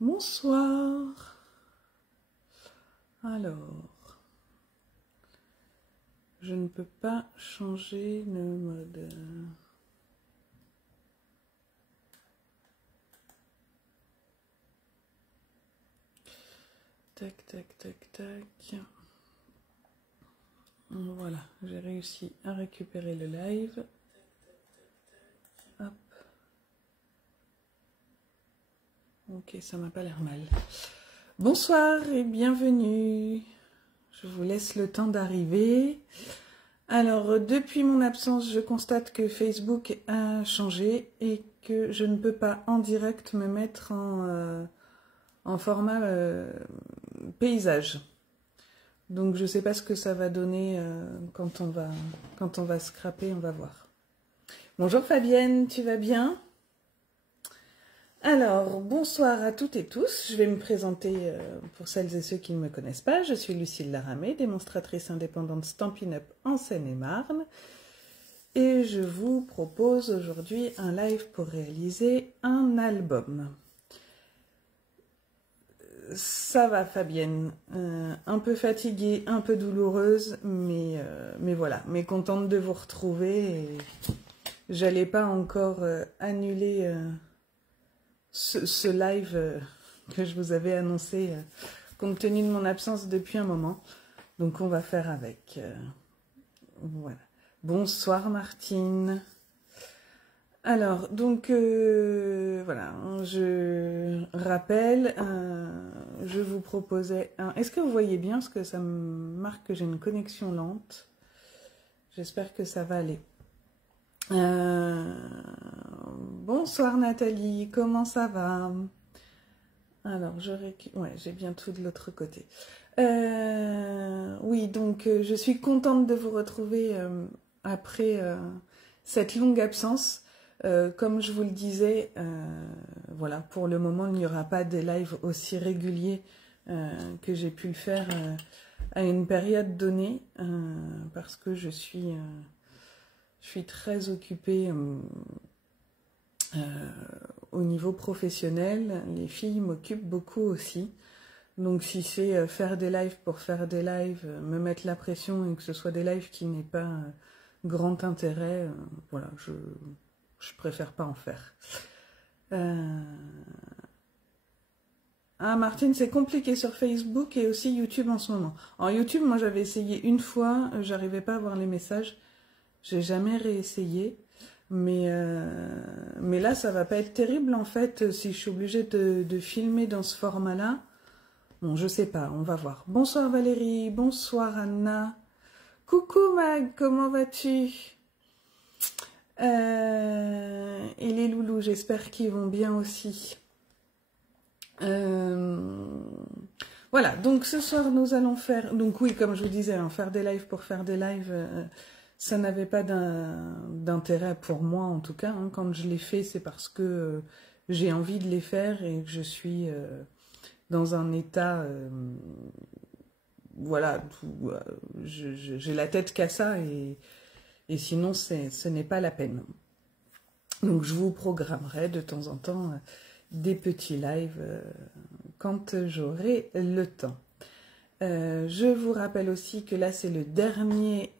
Bonsoir. Alors, je ne peux pas changer le mode. Tac, tac, tac, tac. Voilà, j'ai réussi à récupérer le live. Hop. Ok, ça m'a pas l'air mal. Bonsoir et bienvenue. Je vous laisse le temps d'arriver. Alors, depuis mon absence, je constate que Facebook a changé et que je ne peux pas en direct me mettre en format paysage. Donc, je ne sais pas ce que ça va donner quand on va scraper, on va voir. Bonjour Fabienne, tu vas bien ? Alors, bonsoir à toutes et tous. Je vais me présenter pour celles et ceux qui ne me connaissent pas. Je suis Lucille Laramé, démonstratrice indépendante Stampin' Up en Seine-et-Marne. Et je vous propose aujourd'hui un live pour réaliser un album. Ça va Fabienne, un peu fatiguée, un peu douloureuse, mais voilà, mais contente de vous retrouver. Et j'allais pas encore annuler... ce live que je vous avais annoncé compte tenu de mon absence depuis un moment. Donc on va faire avec. Voilà. Bonsoir Martine. Alors, donc voilà, je rappelle, je vous proposais un... Est-ce que vous voyez bien? Parce que ça me marque que j'ai une connexion lente. J'espère que ça va aller. Bonsoir Nathalie, comment ça va? Alors, ouais, j'ai bien tout de l'autre côté. Oui, donc je suis contente de vous retrouver après cette longue absence. Comme je vous le disais, voilà, pour le moment, il n'y aura pas de live aussi réguliers que j'ai pu le faire à une période donnée, parce que je suis très occupée au niveau professionnel. Les filles m'occupent beaucoup aussi. Donc si c'est faire des lives pour faire des lives, me mettre la pression et que ce soit des lives qui n'aient pas grand intérêt, voilà, je préfère pas en faire. Ah Martine, c'est compliqué sur Facebook et aussi YouTube en ce moment. En YouTube, moi j'avais essayé une fois, j'arrivais pas à voir les messages. J'ai jamais réessayé, mais là ça va pas être terrible en fait si je suis obligée de filmer dans ce format-là. Bon, je sais pas, on va voir. Bonsoir Valérie, bonsoir Anna. Coucou Mag, comment vas-tu? Et les loulous, j'espère qu'ils vont bien aussi. Voilà, donc ce soir nous allons faire... Donc oui, comme je vous disais, hein, faire des lives pour faire des lives... ça n'avait pas d'intérêt pour moi, en tout cas. Hein. Quand je les fais, c'est parce que j'ai envie de les faire et que je suis dans un état... voilà, j'ai la tête qu'à ça et sinon, ce n'est pas la peine. Donc, je vous programmerai de temps en temps des petits lives quand j'aurai le temps. Je vous rappelle aussi que là, c'est le dernier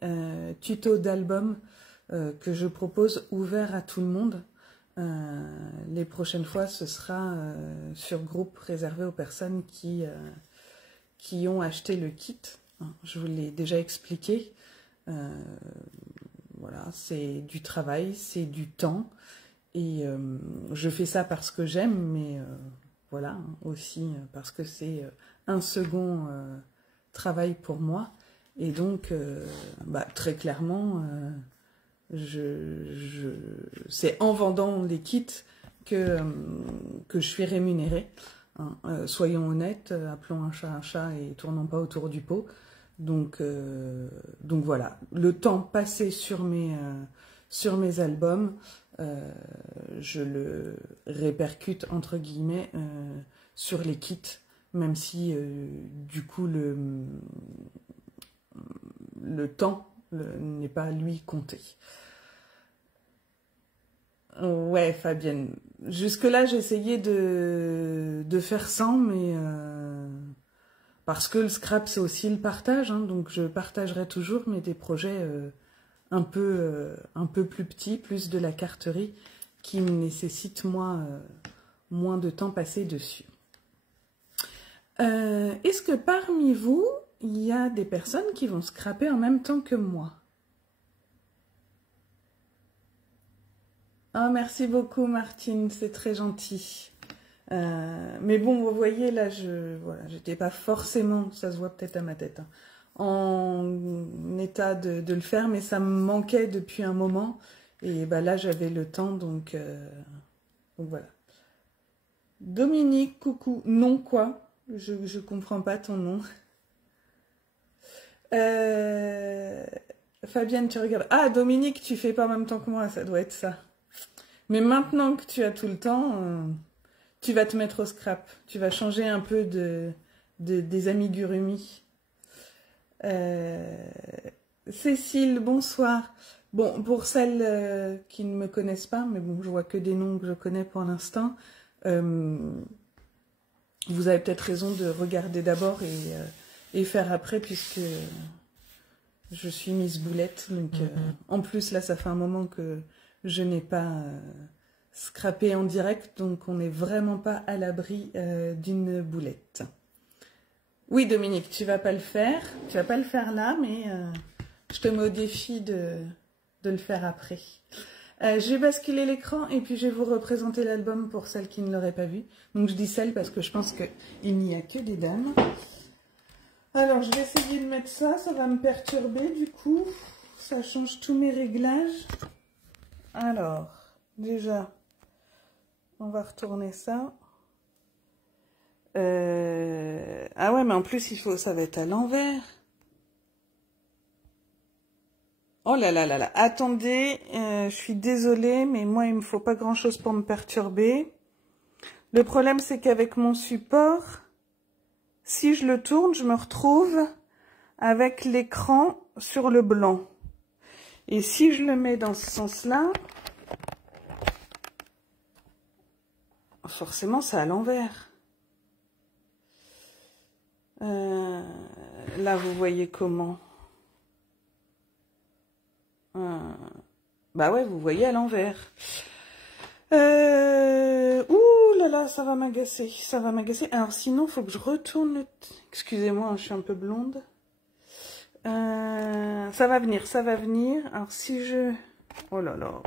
tuto d'album que je propose ouvert à tout le monde. Les prochaines fois, ce sera sur groupe réservé aux personnes qui ont acheté le kit. Je vous l'ai déjà expliqué. Voilà, c'est du travail, c'est du temps. Et je fais ça parce que j'aime, mais voilà, aussi parce que c'est un second travail pour moi. Et donc, très clairement, c'est en vendant les kits que je suis rémunérée. Hein. Soyons honnêtes, appelons un chat et tournons pas autour du pot. Donc voilà, le temps passé sur mes albums, je le répercute entre guillemets sur les kits, même si du coup le temps n'est pas lui compté. Ouais, Fabienne. Jusque-là, j'essayais de faire sans, mais parce que le scrap, c'est aussi le partage, hein, donc je partagerai toujours, mais des projets un peu plus petits, plus de la carterie, qui me nécessitent, moi, moins de temps passé dessus. Est-ce que parmi vous, il y a des personnes qui vont scraper en même temps que moi? Ah, merci beaucoup Martine, c'est très gentil. Mais bon, vous voyez, là, voilà, j'étais pas forcément, ça se voit peut-être à ma tête, hein, en état de le faire, mais ça me manquait depuis un moment. Et bah, là, j'avais le temps, donc voilà. Dominique, coucou. Non, quoi? Je comprends pas ton nom. Fabienne, tu regardes. Ah, Dominique, tu fais pas en même temps que moi, ça doit être ça. Mais maintenant que tu as tout le temps, tu vas te mettre au scrap. Tu vas changer un peu des amigurumis. Cécile, bonsoir. Bon, pour celles qui ne me connaissent pas, mais bon, je vois que des noms que je connais pour l'instant, vous avez peut-être raison de regarder d'abord et faire après, puisque je suis Miss Boulette. Donc, en plus, là, ça fait un moment que je n'ai pas scrappé en direct, donc on n'est vraiment pas à l'abri d'une boulette. Oui, Dominique, tu vas pas le faire. Tu vas pas le faire là, mais je te mets au défi de le faire après. Je vais basculer l'écran et puis je vais vous représenter l'album pour celles qui ne l'auraient pas vu. Donc je dis celles parce que je pense qu'il n'y a que des dames. Alors, je vais essayer de mettre ça. Ça va me perturber du coup. Ça change tous mes réglages. Alors, déjà, on va retourner ça. Ah ouais, mais en plus, ça va être à l'envers. Oh là là là là. Attendez, je suis désolée, mais moi, il me faut pas grand-chose pour me perturber. Le problème, c'est qu'avec mon support, si je le tourne, je me retrouve avec l'écran sur le blanc. Et si je le mets dans ce sens-là, forcément, c'est à l'envers. Là, vous voyez comment? Bah ouais, vous voyez à l'envers. Ouh là là, ça va m'agacer. Ça va m'agacer. Alors sinon, il faut que je retourne le... Excusez-moi, je suis un peu blonde. Ça va venir, ça va venir. Alors si je... Oh là là.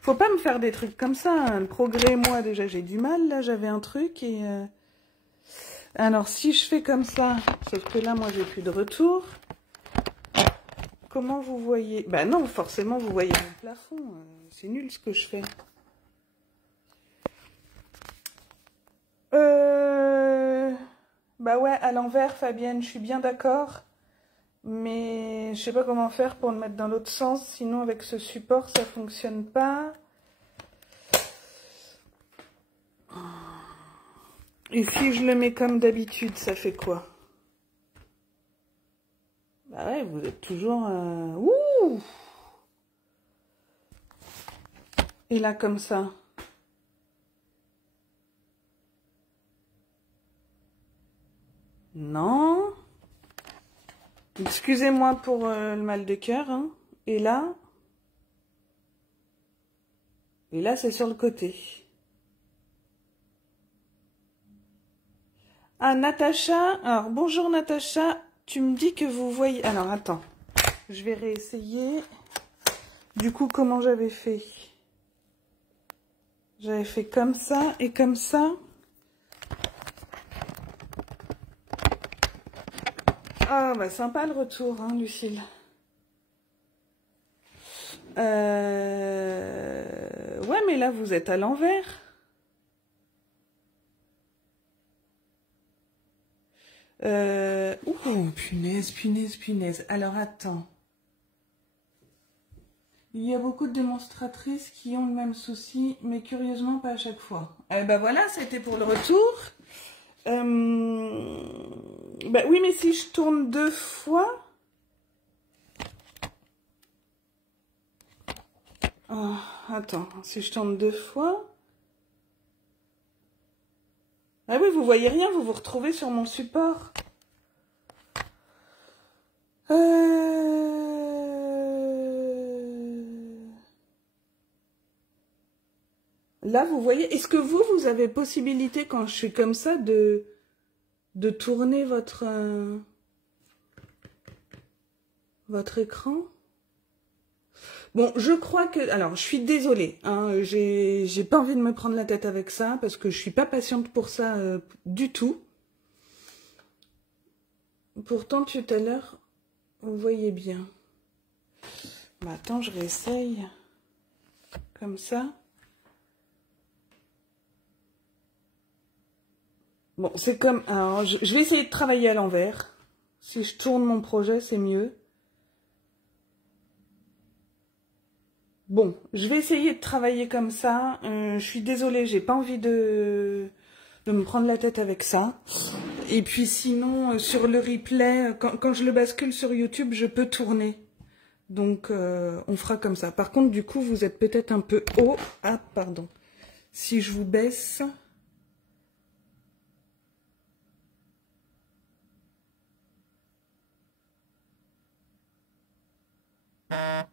Faut pas me faire des trucs comme ça. Hein. Le progrès, moi, déjà, j'ai du mal. Là, j'avais un truc et... Alors, si je fais comme ça, sauf que là, moi, j'ai plus de retour. Comment vous voyez? Bah non, forcément, vous voyez mon plafond. C'est nul ce que je fais. Bah ouais, à l'envers, Fabienne, je suis bien d'accord. Mais je sais pas comment faire pour le mettre dans l'autre sens. Sinon, avec ce support, ça fonctionne pas. Et si je le mets comme d'habitude, ça fait quoi? Bah ouais, vous êtes toujours... Ouh! Et là, comme ça. Non. Excusez-moi pour le mal de cœur. Hein. Et là, c'est sur le côté. Ah, Natacha. Alors, bonjour Natacha. Tu me dis que vous voyez... Alors, attends. Je vais réessayer. Du coup, comment j'avais fait? J'avais fait comme ça et comme ça. Ah, bah sympa le retour, hein, Lucille. Ouais, mais là, vous êtes à l'envers. Ouh, punaise, punaise, punaise. Alors, attends. Il y a beaucoup de démonstratrices qui ont le même souci, mais curieusement, pas à chaque fois. Eh ben voilà, c'était pour le retour. Bah oui, mais si je tourne 2 fois... Oh, attends, si je tourne 2 fois... Ah oui, vous voyez rien, vous vous retrouvez sur mon support. Là, vous voyez, est-ce que vous avez possibilité, quand je suis comme ça, de tourner votre écran? Bon, je crois que... Alors, je suis désolée, hein, j'ai pas envie de me prendre la tête avec ça, parce que je suis pas patiente pour ça du tout. Pourtant, tout à l'heure, vous voyez bien. Bah, attends, je réessaye. Comme ça. Bon, c'est comme... Alors, je vais essayer de travailler à l'envers. Si je tourne mon projet, c'est mieux. Bon, je vais essayer de travailler comme ça. Je suis désolée, j'ai pas envie de me prendre la tête avec ça. Et puis sinon, sur le replay, quand je le bascule sur YouTube, je peux tourner. Donc, on fera comme ça. Par contre, du coup, vous êtes peut-être un peu haut. Ah, pardon. Si je vous baisse...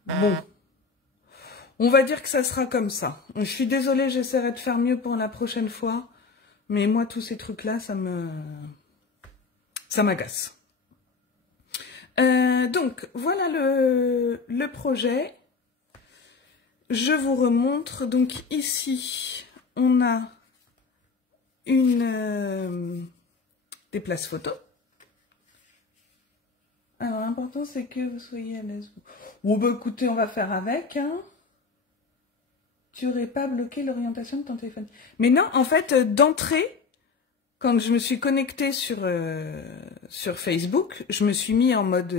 Bon. On va dire que ça sera comme ça. Je suis désolée, j'essaierai de faire mieux pour la prochaine fois. Mais moi, tous ces trucs-là, ça m'agace. Donc, voilà le projet. Je vous remontre. Donc, ici, on a des places photos. Alors, l'important, c'est que vous soyez à l'aise. Bon, bah, écoutez, on va faire avec, hein. Tu n'aurais pas bloqué l'orientation de ton téléphone. Mais non, en fait, d'entrée, quand je me suis connectée sur Facebook, je me suis mis en mode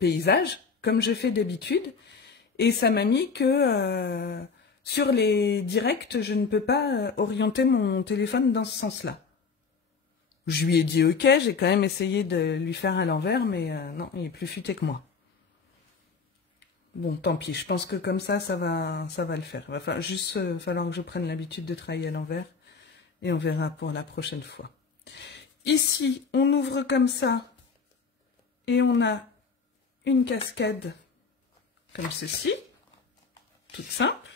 paysage, comme je fais d'habitude, et ça m'a mis que sur les directs, je ne peux pas orienter mon téléphone dans ce sens-là. Je lui ai dit ok, j'ai quand même essayé de lui faire à l'envers, mais non, il est plus futé que moi. Bon, tant pis, je pense que comme ça va le faire. Il va juste falloir que je prenne l'habitude de travailler à l'envers et on verra pour la prochaine fois. Ici, on ouvre comme ça et on a une cascade comme ceci, toute simple.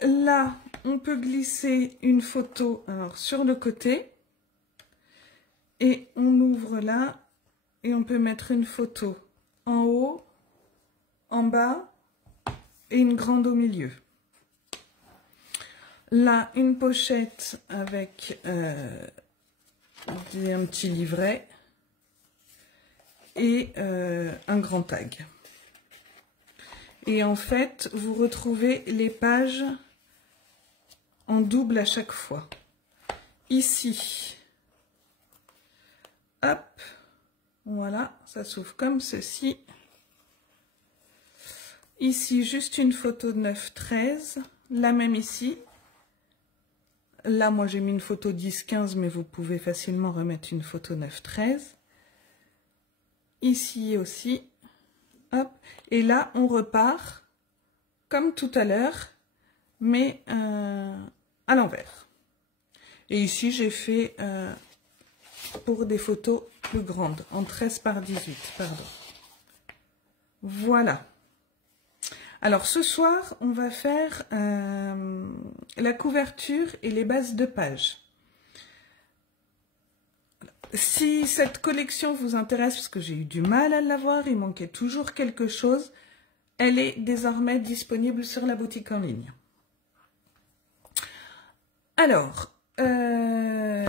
Là, on peut glisser une photo alors, sur le côté et on ouvre là. Et on peut mettre une photo en haut, en bas et une grande au milieu. Là, une pochette avec un petit livret et un grand tag. Et en fait, vous retrouvez les pages en double à chaque fois. Ici, hop. Voilà, ça s'ouvre comme ceci. Ici, juste une photo de 9-13. La même ici. Là, moi, j'ai mis une photo 10-15, mais vous pouvez facilement remettre une photo 9-13. Ici aussi. Hop. Et là, on repart comme tout à l'heure, mais à l'envers. Et ici, j'ai fait... pour des photos plus grandes, en 13 par 18, pardon. Voilà. Alors, ce soir, on va faire la couverture et les bases de page. Si cette collection vous intéresse, parce que j'ai eu du mal à l'avoir, il manquait toujours quelque chose, elle est désormais disponible sur la boutique en ligne. Alors...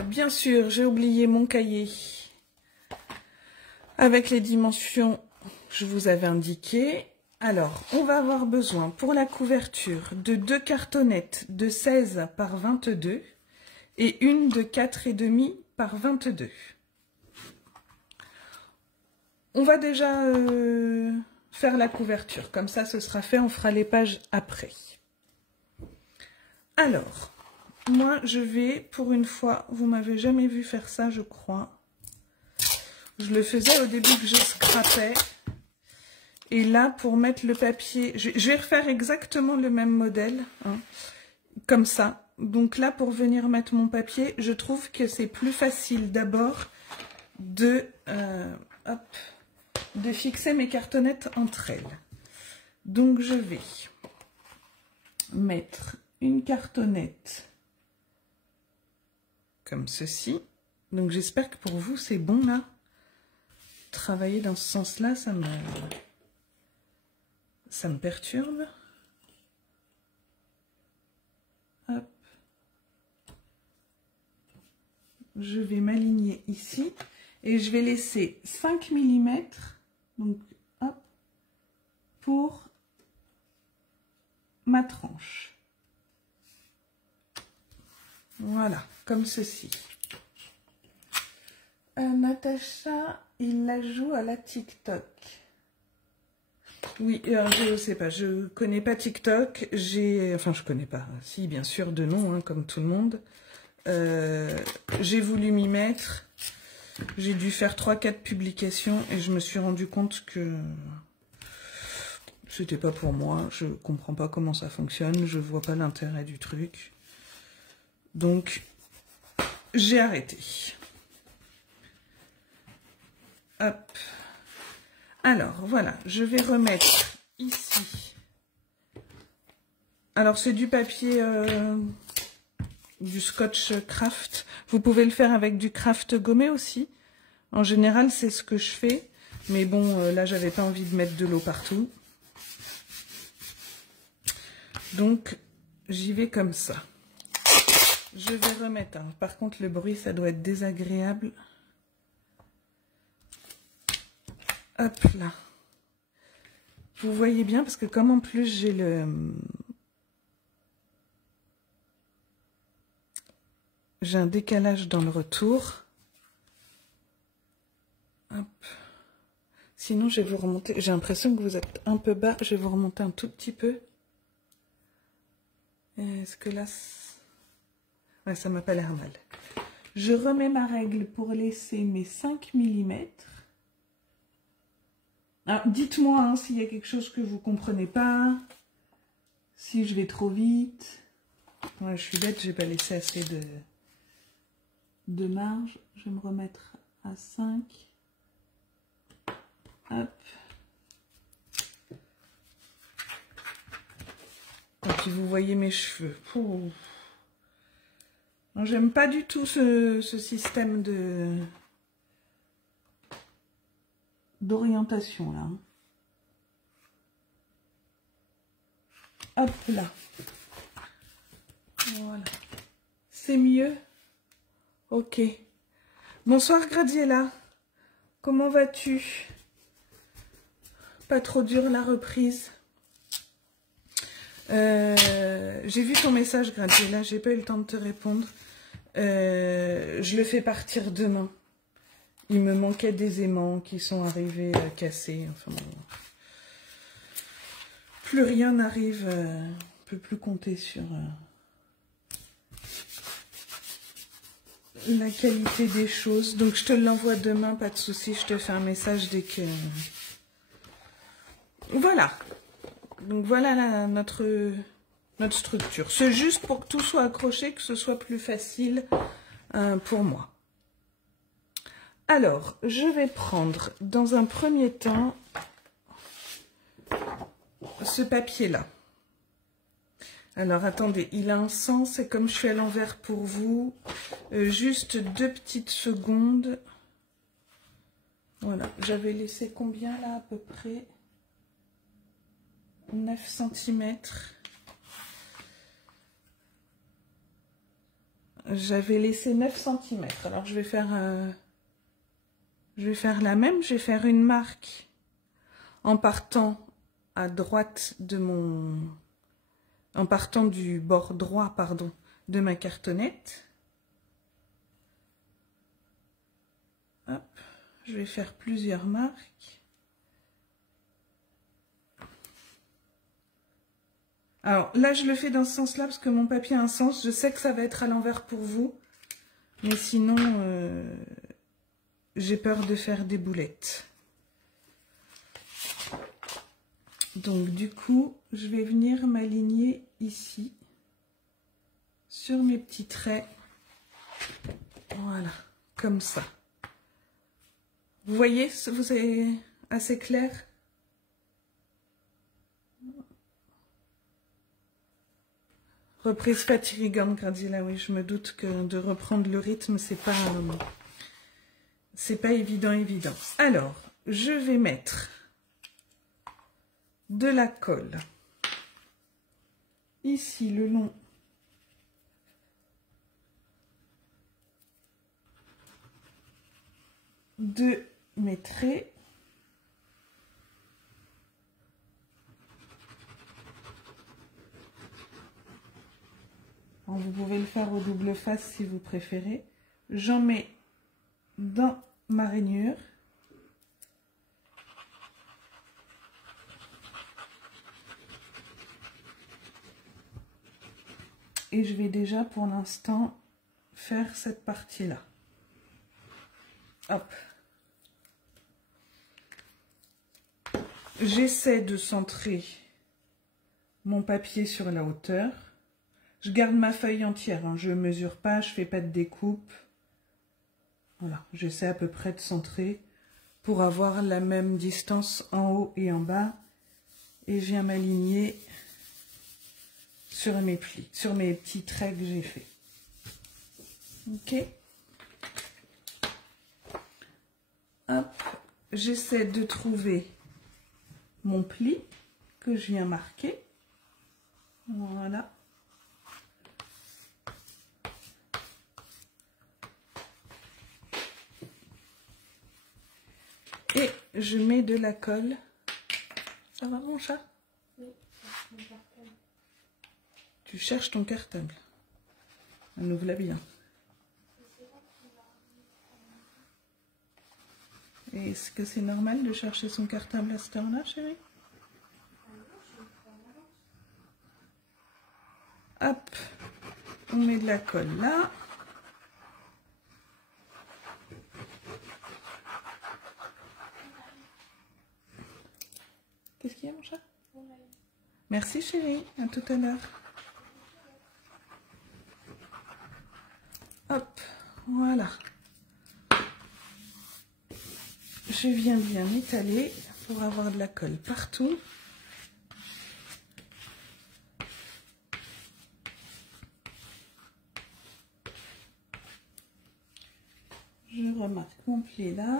bien sûr, j'ai oublié mon cahier avec les dimensions que je vous avais indiquées. Alors, on va avoir besoin pour la couverture de 2 cartonnettes de 16 par 22 et une de 4,5 par 22. On va déjà faire la couverture, comme ça ce sera fait, on fera les pages après. Alors... Moi, je vais, pour une fois, vous m'avez jamais vu faire ça, je crois. Je le faisais au début que je scrapais. Et là, pour mettre le papier, je vais refaire exactement le même modèle, hein, comme ça. Donc là, pour venir mettre mon papier, je trouve que c'est plus facile d'abord de fixer mes cartonnettes entre elles. Donc je vais mettre une cartonnette comme ceci. Donc j'espère que pour vous c'est bon là. Travailler dans ce sens-là, ça me perturbe. Hop. Je vais m'aligner ici et je vais laisser 5 mm donc, hop, pour ma tranche. Voilà, comme ceci. Natacha, il la joue à la TikTok. Oui, je sais pas, je connais pas TikTok. Enfin, je connais pas. Si, bien sûr, de nom, hein, comme tout le monde. J'ai voulu m'y mettre. J'ai dû faire 3-4 publications et je me suis rendu compte que c'était pas pour moi. Je comprends pas comment ça fonctionne. Je vois pas l'intérêt du truc. Donc, j'ai arrêté. Hop. Alors, voilà. Je vais remettre ici. Alors, c'est du papier... du scotch craft. Vous pouvez le faire avec du craft gommé aussi. En général, c'est ce que je fais. Mais bon, là, j'avais pas envie de mettre de l'eau partout. Donc, j'y vais comme ça. Je vais remettre. Hein. Par contre, le bruit, ça doit être désagréable. Hop là. Vous voyez bien, parce que comme en plus, j'ai un décalage dans le retour. Hop. Sinon, je vais vous remonter. J'ai l'impression que vous êtes un peu bas. Je vais vous remonter un tout petit peu. Est-ce que là... Ouais, ça m'a pas l'air mal. Je remets ma règle pour laisser mes 5 mm. Dites-moi hein, s'il y a quelque chose que vous comprenez pas. Si je vais trop vite. Ouais, je suis bête, j'ai pas laissé assez de marge. Je vais me remettre à 5. Hop. Et puis vous voyez mes cheveux. J'aime pas du tout ce système d'orientation là. Hop là. Voilà. C'est mieux. Ok. Bonsoir Gradiela. Comment vas-tu? Pas trop dur la reprise. J'ai vu ton message Gradiela, j'ai pas eu le temps de te répondre. Je le fais partir demain. Il me manquait des aimants qui sont arrivés cassés. Enfin, bon. Plus rien n'arrive. On peut plus compter sur la qualité des choses. Donc je te l'envoie demain, pas de souci. Je te fais un message dès que... Voilà. Donc voilà notre structure. C'est juste pour que tout soit accroché, que ce soit plus facile pour moi. Alors, je vais prendre dans un premier temps ce papier-là. Alors, attendez, il a un sens, c'est comme je suis à l'envers pour vous. Juste 2 petites secondes. Voilà, j'avais laissé combien là à peu près? 9 cm. J'avais laissé 9 cm. Alors, je vais faire la même. Je vais faire une marque en partant à droite de mon... En partant du bord droit, pardon, de ma cartonnette. Hop, je vais faire plusieurs marques. Alors là, je le fais dans ce sens-là parce que mon papier a un sens. Je sais que ça va être à l'envers pour vous. Mais sinon, j'ai peur de faire des boulettes. Donc du coup, je vais venir m'aligner ici sur mes petits traits. Voilà, comme ça. Vous voyez, vous avez assez clair? Reprise fatigante, Graziella, oui, je me doute que de reprendre le rythme, c'est pas évident. Alors, je vais mettre de la colle ici le long de mes traits. Alors, vous pouvez le faire au double face si vous préférez. J'en mets dans ma rainure. Et je vais déjà pour l'instant faire cette partie-là. Hop. J'essaie de centrer mon papier sur la hauteur. Je garde ma feuille entière, hein. Je ne mesure pas, je ne fais pas de découpe. Voilà, j'essaie à peu près de centrer pour avoir la même distance en haut et en bas. Et je viens m'aligner sur mes plis, sur mes petits traits que j'ai fait. Ok. Hop, j'essaie de trouver mon pli que je viens marquer. Voilà. Et je mets de la colle. Ça va mon chat? Oui, mon cartable. Tu cherches ton cartable. On ouvre la bien. Est-ce que c'est normal de chercher son cartable à cette heure-là, chérie? Hop, on met de la colle là. Qu'est-ce qu'il y a, mon chat? Merci, chérie. À tout à l'heure. Hop, voilà. Je viens bien étaler pour avoir de la colle partout. Je remarque mon pli là.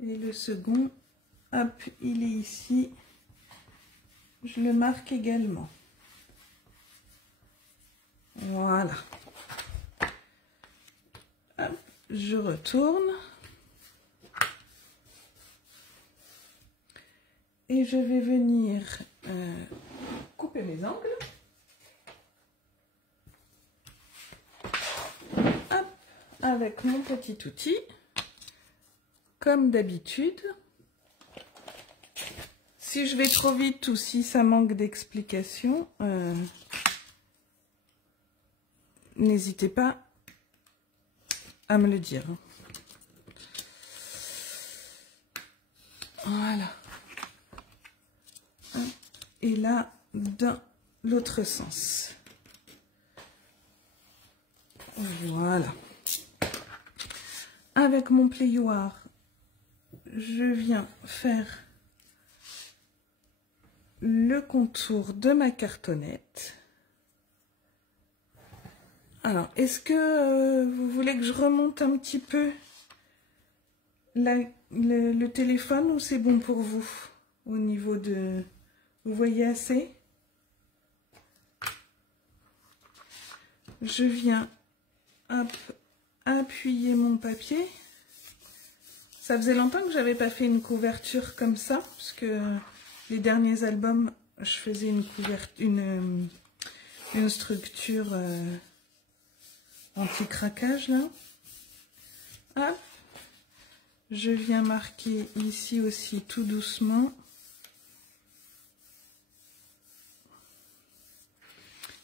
Et le second, hop, il est ici. Je le marque également. Voilà. Hop, je retourne. Et je vais venir couper mes angles. Hop, avec mon petit outil. Comme d'habitude. Si je vais trop vite ou si ça manque d'explication, n'hésitez pas à me le dire. Voilà. Et là, dans l'autre sens. Voilà. Avec mon plioir, je viens faire le contour de ma cartonnette. Alors, est-ce que vous voulez que je remonte un petit peu le téléphone ou c'est bon pour vous au niveau de... Vous voyez assez? Je viens appuyer mon papier. Ça faisait longtemps que j'avais pas fait une couverture comme ça, parce que les derniers albums, je faisais une structure anti-craquage là. Hop. Je viens marquer ici aussi tout doucement.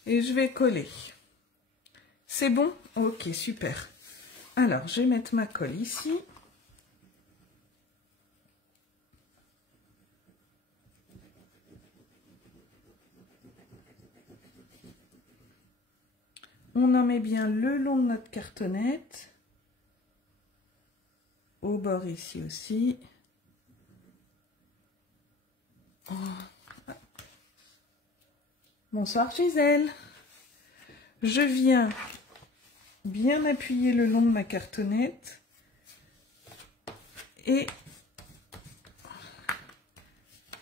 Et je vais coller. C'est bon? Ok, super. Alors, je vais mettre ma colle ici. On en met bien le long de notre cartonnette. Au bord ici aussi. Bonsoir Gisèle. Je viens bien appuyer le long de ma cartonnette et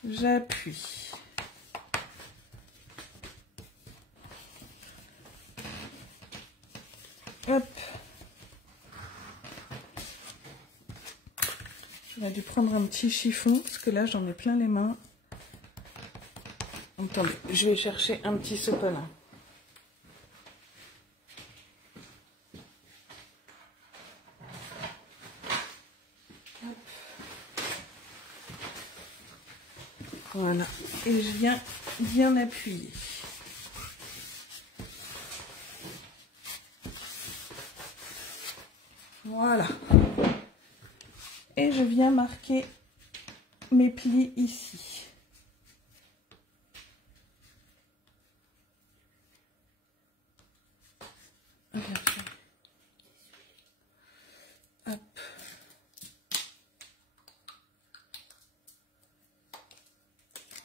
j'appuie. Hop. J'aurais dû prendre un petit chiffon parce que là j'en ai plein les mains. Attendez, je vais chercher un petit sopalin. Voilà, et je viens bien appuyer. Voilà. Et je viens marquer mes plis ici. Hop.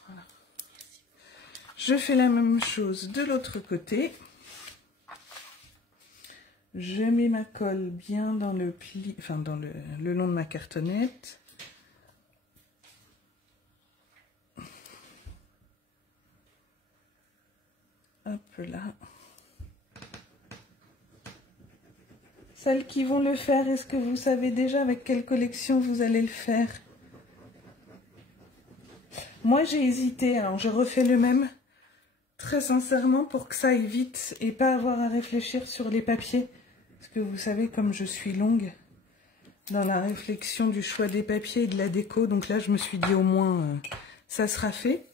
Voilà. Je fais la même chose de l'autre côté. Je mets ma colle bien dans le pli, enfin dans le long de ma cartonnette. Hop là. Celles qui vont le faire, est-ce que vous savez déjà avec quelle collection vous allez le faire? Moi j'ai hésité, alors je refais le même, très sincèrement, pour que ça aille vite et pas avoir à réfléchir sur les papiers. Parce que vous savez, comme je suis longue dans la réflexion du choix des papiers et de la déco, donc là je me suis dit au moins ça sera fait.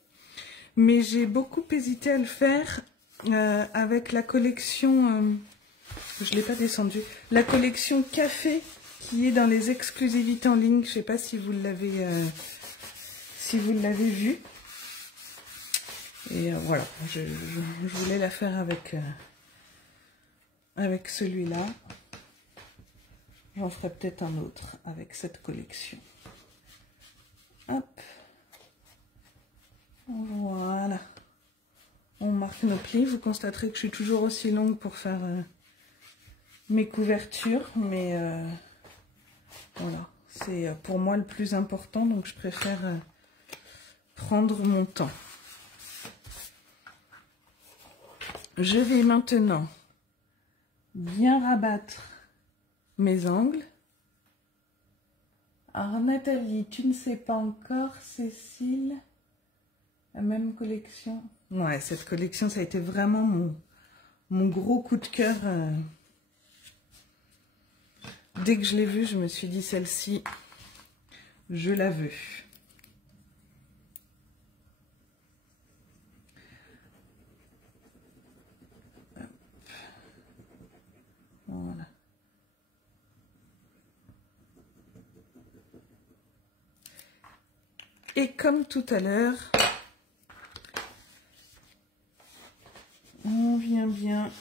Mais j'ai beaucoup hésité à le faire avec la collection, je ne l'ai pas descendu, la collection café qui est dans les exclusivités en ligne. Je ne sais pas si vous l'avez vu. Et voilà, je voulais la faire avec celui-là. J'en ferai peut-être un autre avec cette collection. Hop. Voilà. On marque nos plis. Vous constaterez que je suis toujours aussi longue pour faire mes couvertures. Mais voilà. C'est pour moi le plus important. Donc je préfère prendre mon temps. Je vais maintenant bien rabattre mes angles. Alors Nathalie, tu ne sais pas encore, Cécile, la même collection. Ouais, cette collection, ça a été vraiment mon gros coup de cœur. Dès que je l'ai vue, je me suis dit, celle-ci, je la veux. Hop. Voilà. Et comme tout à l'heure, on vient bien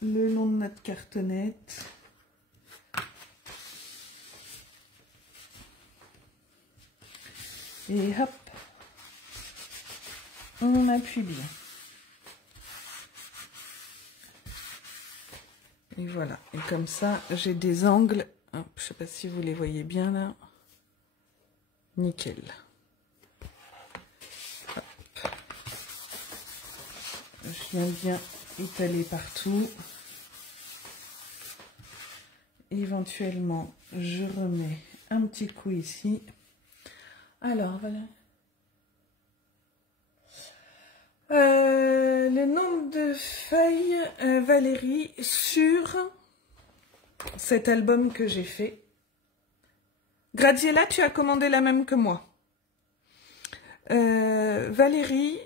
le long de notre cartonnette. Et hop, on appuie bien. Et voilà, et comme ça, j'ai des angles, hop, je ne sais pas si vous les voyez bien là, nickel. Hop. Je viens bien étaler partout. Éventuellement, je remets un petit coup ici. Alors, voilà. Le nombre de feuilles, Valérie, sur cet album que j'ai fait. Graziella, tu as commandé la même que moi. Valérie,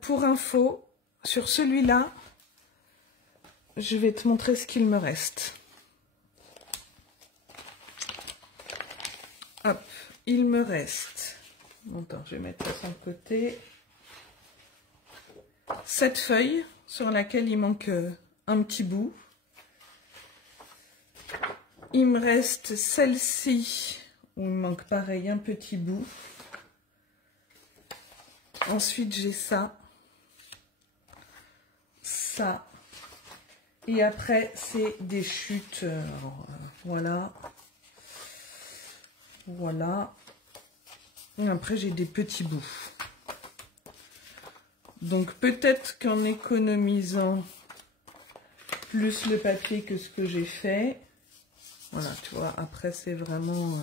pour info, sur celui-là, je vais te montrer ce qu'il me reste. Hop, il me reste... Attends, je vais mettre ça sur le côté. Cette feuille sur laquelle il manque un petit bout. il me reste celle-ci, où il me manque pareil un petit bout. Ensuite, j'ai ça. Ça. Et après, c'est des chutes. Voilà. Voilà. Et après, j'ai des petits bouts. Donc, peut-être qu'en économisant plus le papier que ce que j'ai fait. Voilà, tu vois, après, c'est vraiment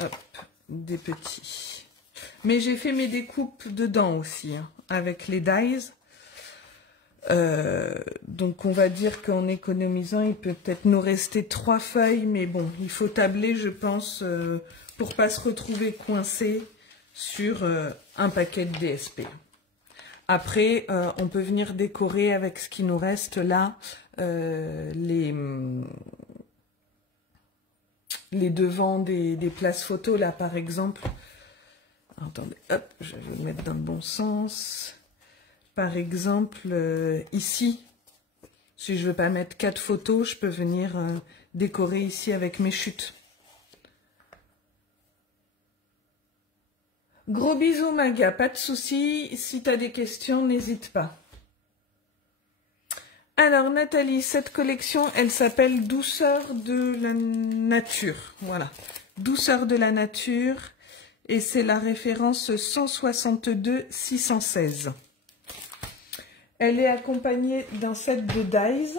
hop, des petits. Mais j'ai fait mes découpes dedans aussi, hein, avec les dies. Donc on va dire qu'en économisant, il peut peut-être nous rester 3 feuilles, mais bon, il faut tabler, je pense, pour pas se retrouver coincé sur un paquet de DSP. Après, on peut venir décorer avec ce qui nous reste là, les devants des places photos, là par exemple. Attendez, hop, je vais le mettre dans le bon sens. Par exemple, ici, si je veux pas mettre 4 photos, je peux venir décorer ici avec mes chutes. Gros bisous Maga, pas de soucis, si tu as des questions, n'hésite pas. Alors Nathalie, cette collection, elle s'appelle Douceur de la nature. Voilà, Douceur de la nature, et c'est la référence 162-616. Elle est accompagnée d'un set de dies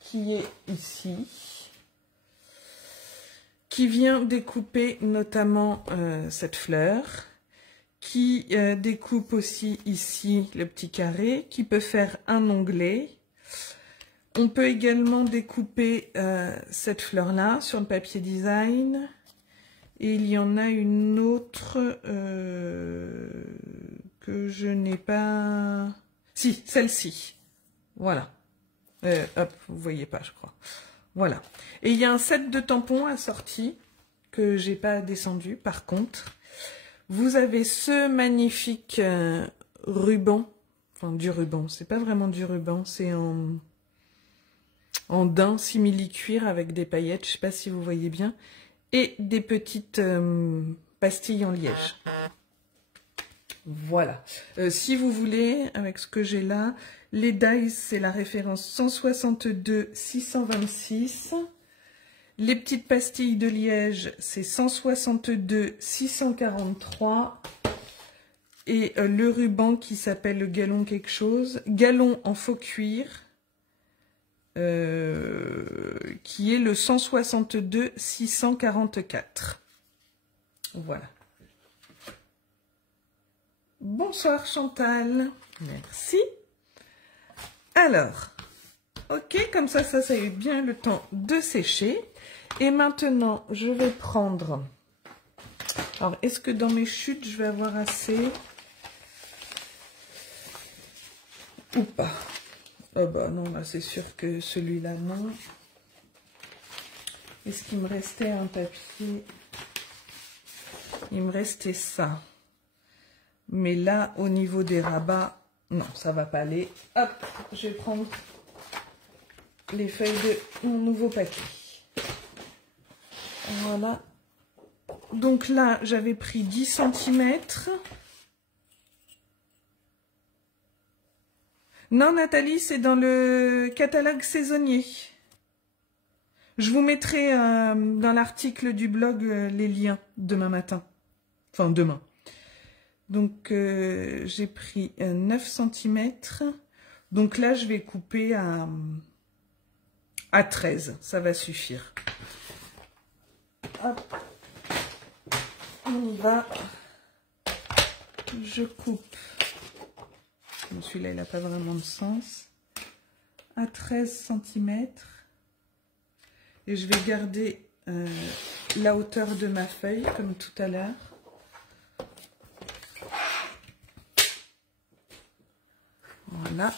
qui est ici, qui vient découper notamment cette fleur, qui découpe aussi ici le petit carré, qui peut faire un onglet. On peut également découper cette fleur-là sur le papier design. Et il y en a une autre que je n'ai pas... Si, celle-ci. Voilà. Hop, vous voyez pas, je crois. Voilà. Et il y a un set de tampons assorti que j'ai pas descendu. Par contre, vous avez ce magnifique ruban. Enfin, du ruban. C'est pas vraiment du ruban. C'est en daim simili-cuir avec des paillettes. Je sais pas si vous voyez bien. Et des petites pastilles en liège. Voilà. Si vous voulez, avec ce que j'ai là, les dies, c'est la référence 162-626. Les petites pastilles de liège, c'est 162-643. Et le ruban qui s'appelle le galon quelque chose, galon en faux cuir, qui est le 162-644. Voilà. Bonsoir Chantal, merci. Alors, ok, comme ça a eu bien le temps de sécher. Et maintenant, je vais prendre... Alors, est-ce que dans mes chutes, je vais avoir assez ou pas? Oh bah non, là c'est sûr que celui-là, non. Est-ce qu'il me restait un papier? Il me restait ça. Mais là, au niveau des rabats, non, ça va pas aller. Hop, je vais prendre les feuilles de mon nouveau papier. Voilà. Donc là, j'avais pris 10 cm. Non, Nathalie, c'est dans le catalogue saisonnier. Je vous mettrai dans l'article du blog les liens demain matin. Enfin, demain. Donc, j'ai pris 9 cm. Donc là, je vais couper à 13. Ça va suffire. Hop. On y va. Je coupe. Celui-là, il n'a pas vraiment de sens. À 13 cm. Et je vais garder la hauteur de ma feuille, comme tout à l'heure. Voilà.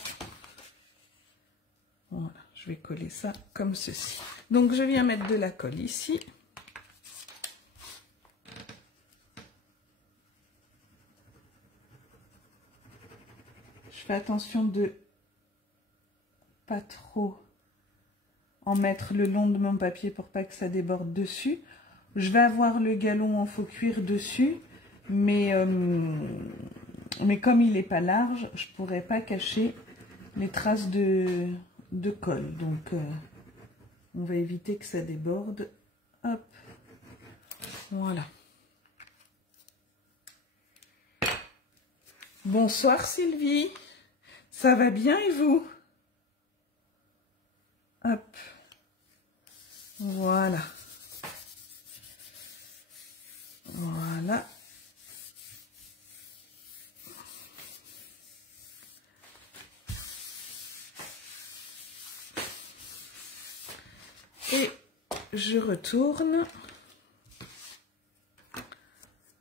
Voilà. Je vais coller ça comme ceci. Donc, je viens mettre de la colle ici. Je fais attention de pas trop en mettre le long de mon papier pour pas que ça déborde dessus. Je vais avoir le galon en faux cuir dessus, mais comme il n'est pas large, je ne pourrais pas cacher les traces de colle. Donc, on va éviter que ça déborde. Hop, voilà. Bonsoir Sylvie, ça va bien et vous? Hop, voilà. Voilà. Et je retourne.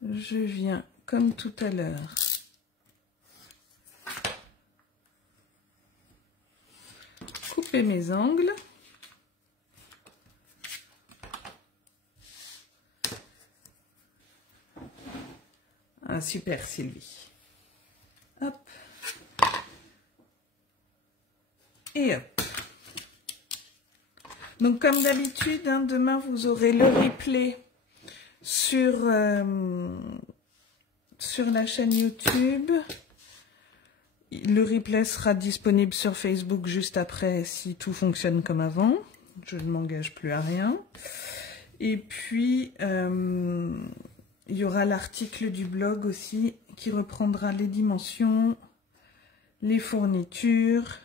Je viens comme tout à l'heure. Couper mes angles. Ah, super Sylvie. Hop. Et hop. Donc comme d'habitude, hein, demain vous aurez le replay sur la chaîne YouTube. Le replay sera disponible sur Facebook juste après si tout fonctionne comme avant. Je ne m'engage plus à rien. Et puis, il y aura l'article du blog aussi qui reprendra les dimensions, les fournitures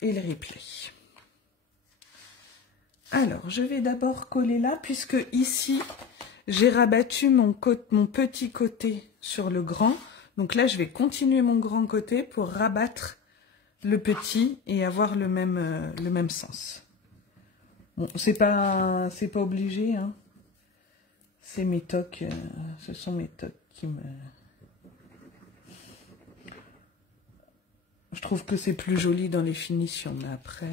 et le replay. Alors, je vais d'abord coller là puisque ici, j'ai rabattu mon petit côté sur le grand. Donc là, je vais continuer mon grand côté pour rabattre le petit et avoir le même sens. Bon, c'est pas obligé, hein. C'est mes tocs, ce sont mes tocs qui me... Je trouve que c'est plus joli dans les finitions, mais après...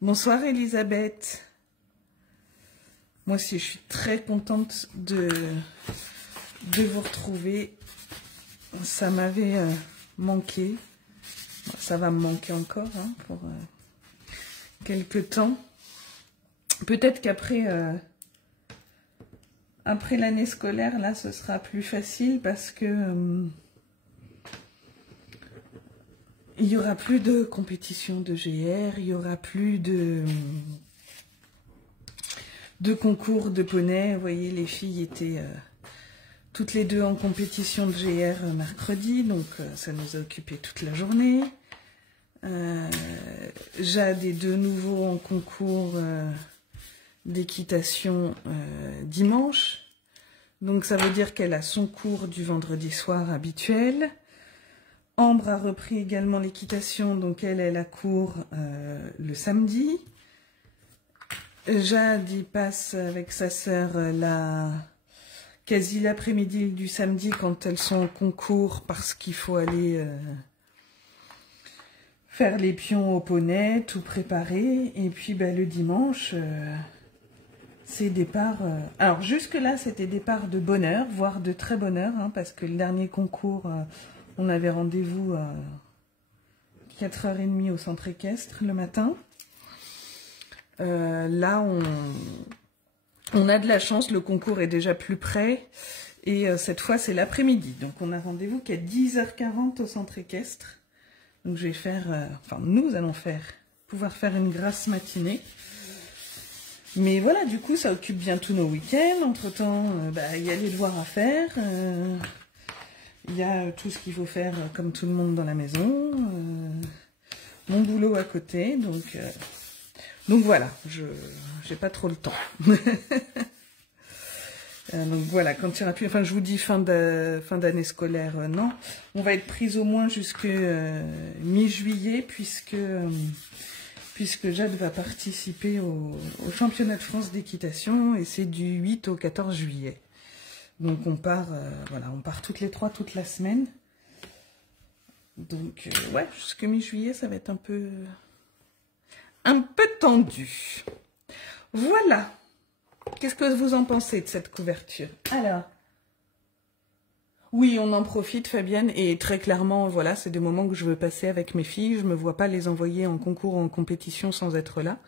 Bonsoir Elisabeth. Moi aussi, je suis très contente de vous retrouver. Ça m'avait manqué. Ça va me manquer encore hein, pour quelques temps. Peut-être qu'après après l'année scolaire, là, ce sera plus facile parce que il n'y aura plus de compétition de GR, il n'y aura plus de concours de poney. Vous voyez, les filles étaient toutes les deux en compétition de GR mercredi, donc ça nous a occupé toute la journée. Jade est de nouveau en concours d'équitation dimanche. Donc ça veut dire qu'elle a son cours du vendredi soir habituel. Ambre a repris également l'équitation, donc elle a cours le samedi. Jade y passe avec sa sœur quasi l'après-midi du samedi quand elles sont en concours parce qu'il faut aller faire les pions au poney, tout préparer. Et puis le dimanche, c'est départ... Alors jusque-là, c'était départ de bonne heure, voire de très bonne heure, hein, parce que le dernier concours, on avait rendez-vous à 4h30 au centre équestre le matin. Là, on a de la chance, le concours est déjà plus près. Et cette fois, c'est l'après-midi. Donc, on a rendez-vous qu'à 10h40 au centre équestre. Donc, je vais faire... enfin, nous allons pouvoir faire une grasse matinée. Mais voilà, du coup, ça occupe bien tous nos week-ends. Entre-temps, il y a les devoirs à faire. Il y a tout ce qu'il faut faire comme tout le monde dans la maison. Mon boulot à côté. Donc voilà, je n'ai pas trop le temps. Donc voilà, quand il n'y aura plus... Enfin, je vous dis fin d'année scolaire, non. On va être prise au moins jusque mi-juillet, puisque Jade va participer au championnat de France d'équitation, et c'est du 8 au 14 juillet. Donc on part, voilà, on part toutes les trois, toute la semaine. Donc, ouais, jusque mi-juillet, ça va être un peu tendu. Voilà. Qu'est-ce que vous en pensez de cette couverture? Alors, Oui, on en profite, Fabienne, et très clairement, voilà, c'est des moments que je veux passer avec mes filles. Je me vois pas les envoyer en concours ou en compétition sans être là.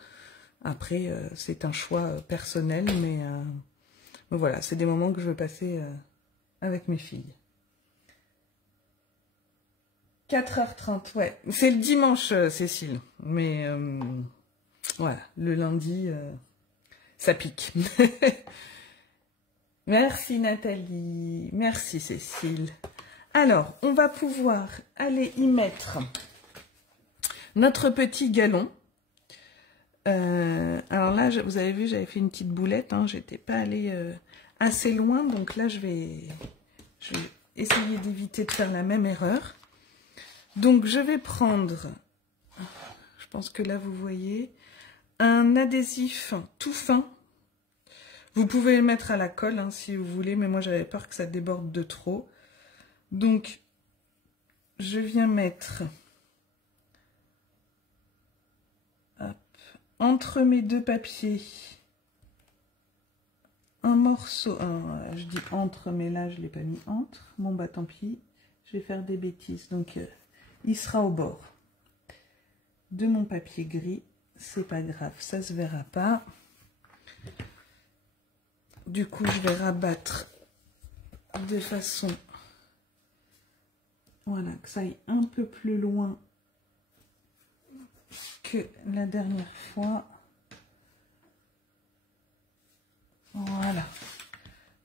Après, c'est un choix personnel, mais voilà, c'est des moments que je veux passer avec mes filles. 4h30, ouais. C'est le dimanche, Cécile. Mais voilà, le lundi, ça pique. Merci Nathalie, merci Cécile. Alors, on va pouvoir aller y mettre notre petit galon. Alors là, vous avez vu, j'avais fait une petite boulette, hein, j'étais pas allée assez loin, donc là, je vais essayer d'éviter de faire la même erreur. Donc, je vais prendre, je pense que là, vous voyez, un adhésif tout fin. Vous pouvez le mettre à la colle hein, si vous voulez, mais moi j'avais peur que ça déborde de trop. Donc, je viens mettre hop, entre mes deux papiers un morceau. Je dis entre, mais là je ne l'ai pas mis entre. Bon bah tant pis, je vais faire des bêtises. Donc, il sera au bord de mon papier gris. C'est pas grave, ça se verra pas. Du coup, je vais rabattre de façon, voilà, que ça aille un peu plus loin que la dernière fois. Voilà.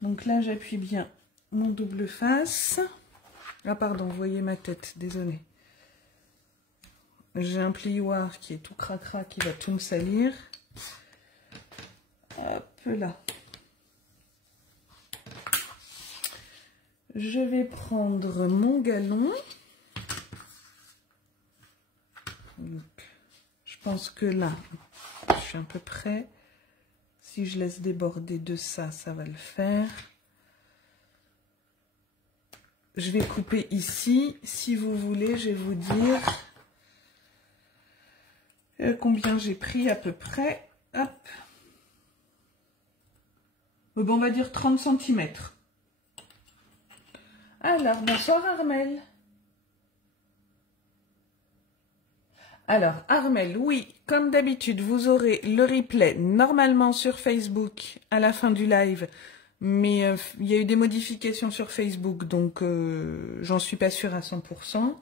Donc là, j'appuie bien mon double face. Ah pardon, vous voyez ma tête, désolée. J'ai un plioir qui est tout cracra, qui va tout me salir. Hop là. Je vais prendre mon galon. Donc, je pense que là, je suis un peu près. Si je laisse déborder de ça, ça va le faire. Je vais couper ici. Si vous voulez, je vais vous dire combien j'ai pris à peu près. Hop. Bon, on va dire 30 cm. Alors, bonsoir Armel. Alors, Armel, oui, comme d'habitude, vous aurez le replay normalement sur Facebook à la fin du live. Mais il y a eu des modifications sur Facebook, donc j'en suis pas sûre à 100%.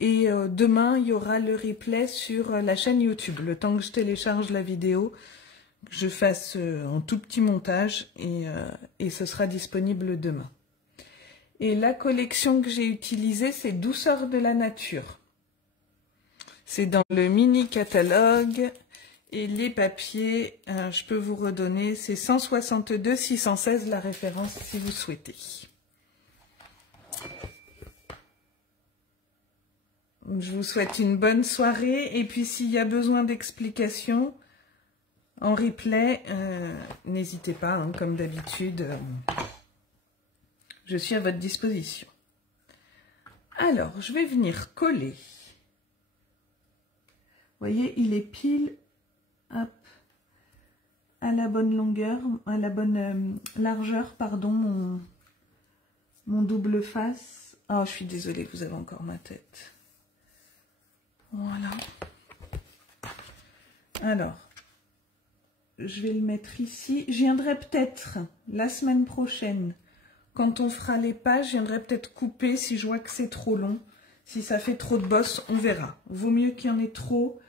Et demain, il y aura le replay sur la chaîne YouTube. Le temps que je télécharge la vidéo, que je fasse un tout petit montage et ce sera disponible demain. Et la collection que j'ai utilisée, c'est Douceur de la nature. C'est dans le mini catalogue. Et les papiers, je peux vous redonner, c'est 162 616 la référence si vous souhaitez. Je vous souhaite une bonne soirée. Et puis s'il y a besoin d'explications en replay, n'hésitez pas, hein, comme d'habitude. Je suis à votre disposition. Alors, je vais venir coller. Vous voyez, il est pile hop, à la bonne longueur, à la bonne largeur, pardon, mon double face. Oh, je suis désolée, vous avez encore ma tête. Voilà. Alors, je vais le mettre ici. Je viendrai peut-être la semaine prochaine. Quand on fera les pages, je viendrai peut-être couper si je vois que c'est trop long. Si ça fait trop de bosses, on verra. Vaut mieux qu'il y en ait trop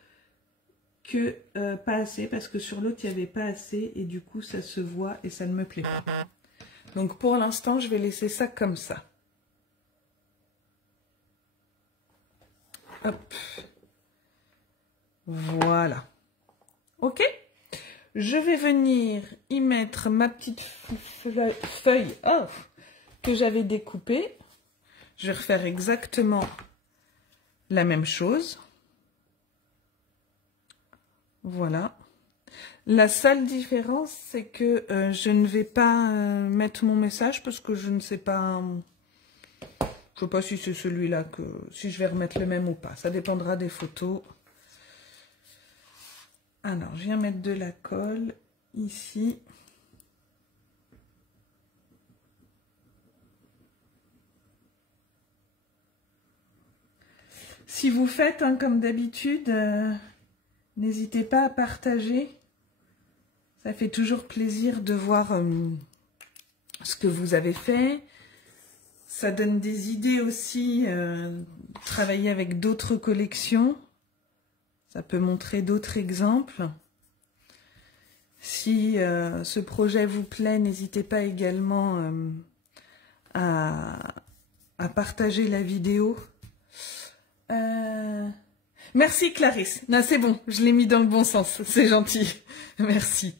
que pas assez, parce que sur l'autre, il n'y avait pas assez et du coup, ça se voit et ça ne me plaît pas. Donc, pour l'instant, je vais laisser ça comme ça. Hop. Voilà. Ok ? Je vais venir y mettre ma petite feuille que j'avais découpée. Je vais refaire exactement la même chose. Voilà. La seule différence, c'est que je ne vais pas mettre mon message parce que je ne sais pas... Je ne sais pas si c'est celui-là si je vais remettre le même ou pas. Ça dépendra des photos. Alors, je viens mettre de la colle ici. Si vous faites, hein, comme d'habitude, n'hésitez pas à partager. Ça fait toujours plaisir de voir ce que vous avez fait. Ça donne des idées aussi, travailler avec d'autres collections. Ça peut montrer d'autres exemples. Si ce projet vous plaît, n'hésitez pas également à partager la vidéo. Merci Clarisse. Non, c'est bon, je l'ai mis dans le bon sens. C'est gentil. Merci.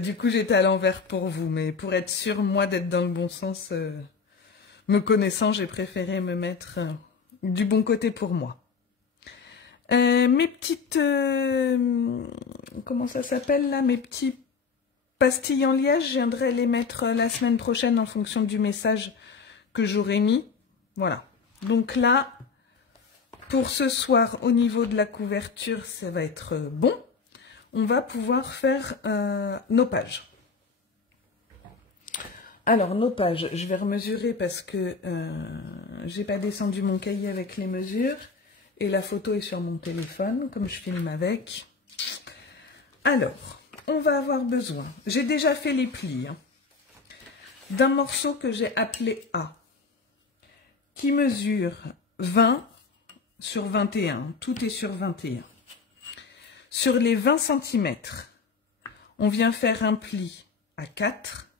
Du coup, j'étais à l'envers pour vous, mais pour être sûre, moi, d'être dans le bon sens, me connaissant, j'ai préféré me mettre du bon côté pour moi. Mes petites... comment ça s'appelle là? Mes petits pastilles en liège, je viendrai les mettre la semaine prochaine en fonction du message que j'aurai mis. Voilà. Donc là, pour ce soir, au niveau de la couverture, ça va être bon. On va pouvoir faire nos pages. Alors, nos pages, je vais remesurer parce que j'ai pas descendu mon cahier avec les mesures. Et la photo est sur mon téléphone, comme je filme avec. Alors, on va avoir besoin, j'ai déjà fait les plis, hein, d'un morceau que j'ai appelé A, qui mesure 20 sur 21. Tout est sur 21. Sur les 20 cm, on vient faire un pli à 4,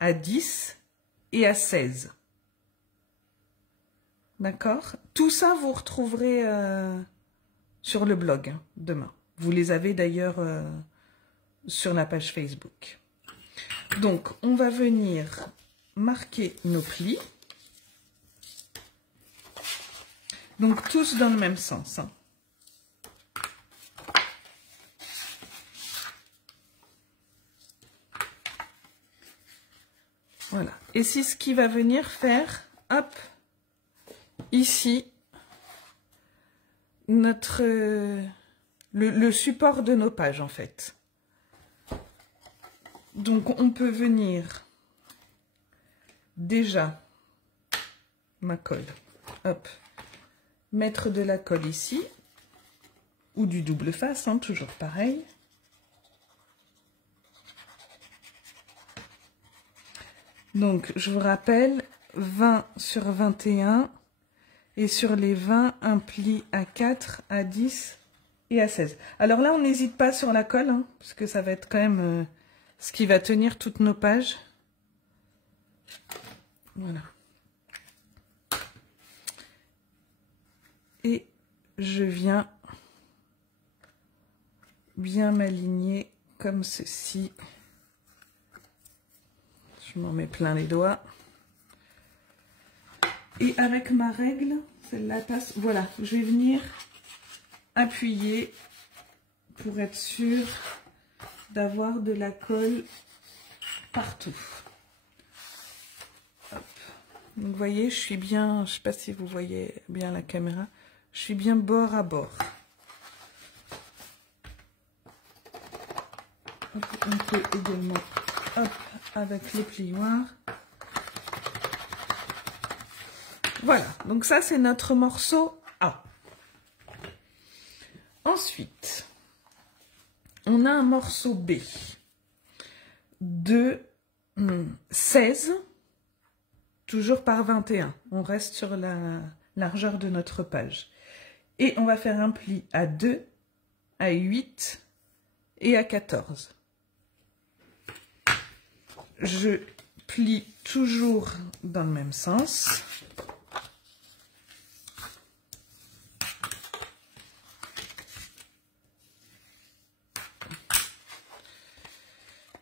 à 10 et à 16. D'accord? Tout ça, vous retrouverez sur le blog hein, demain. Vous les avez d'ailleurs sur la page Facebook. Donc, on va venir marquer nos plis. Donc, tous dans le même sens. Hein. Voilà. Et c'est ce qui va venir faire, hop, ici, notre le support de nos pages en fait. Donc on peut venir déjà ma colle, hop, mettre de la colle ici ou du double face, hein, toujours pareil. Donc je vous rappelle 20 sur 21. Et sur les 20, un pli à 4, à 10 et à 16. Alors là, on n'hésite pas sur la colle, hein, parce que ça va être quand même ce qui va tenir toutes nos pages. Voilà. Et je viens bien m'aligner comme ceci. Je m'en mets plein les doigts. Et avec ma règle, celle-là passe, voilà, je vais venir appuyer pour être sûre d'avoir de la colle partout. Hop. Donc vous voyez, je suis bien, je ne sais pas si vous voyez bien la caméra, je suis bien bord à bord. On peut également, hop, avec le plioir. Voilà, donc ça c'est notre morceau A. Ensuite, on a un morceau B de 16, toujours par 21. On reste sur la largeur de notre page. Et on va faire un pli à 2, à 8 et à 14. Je plie toujours dans le même sens.